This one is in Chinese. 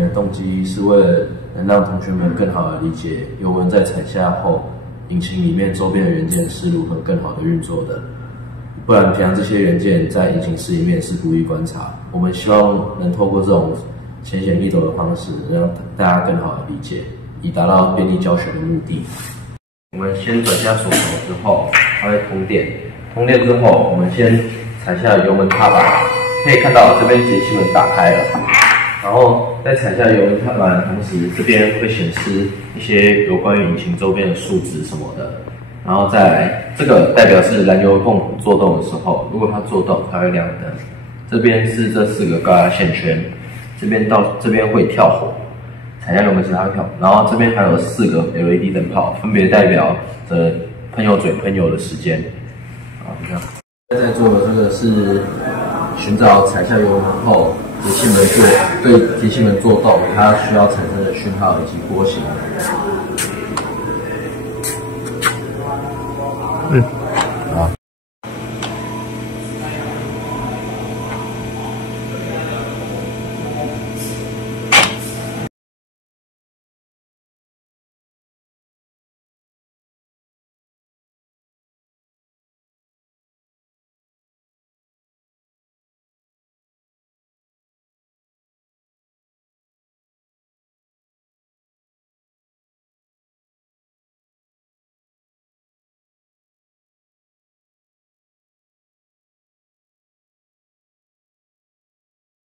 的动机是为了能让同学们更好的理解油门在踩下后，引擎里面周边的元件是如何更好的运作的。不然，平常这些元件在引擎室里面是不易观察。我们希望能透过这种浅显易懂的方式，让大家更好的理解，以达到便利教学的目的。我们先转下锁头之后，它会通电。通电之后，我们先踩下油门踏板，可以看到这边节气门打开了。然后在踩下油门踏板的同时，这边会显示一些有关于引擎周边的数值什么的。然后再来，这个代表是燃油泵做动的时候，如果它做动，它会亮灯。这边是这4个高压线圈，这边到这边会跳火，踩下油门时它会跳。然后这边还有4个 LED 灯泡，分别代表着喷油嘴喷油的时间。好，就这样。现在做的这个是寻找踩下油门后节气门做动，它需要产生的讯号以及波形。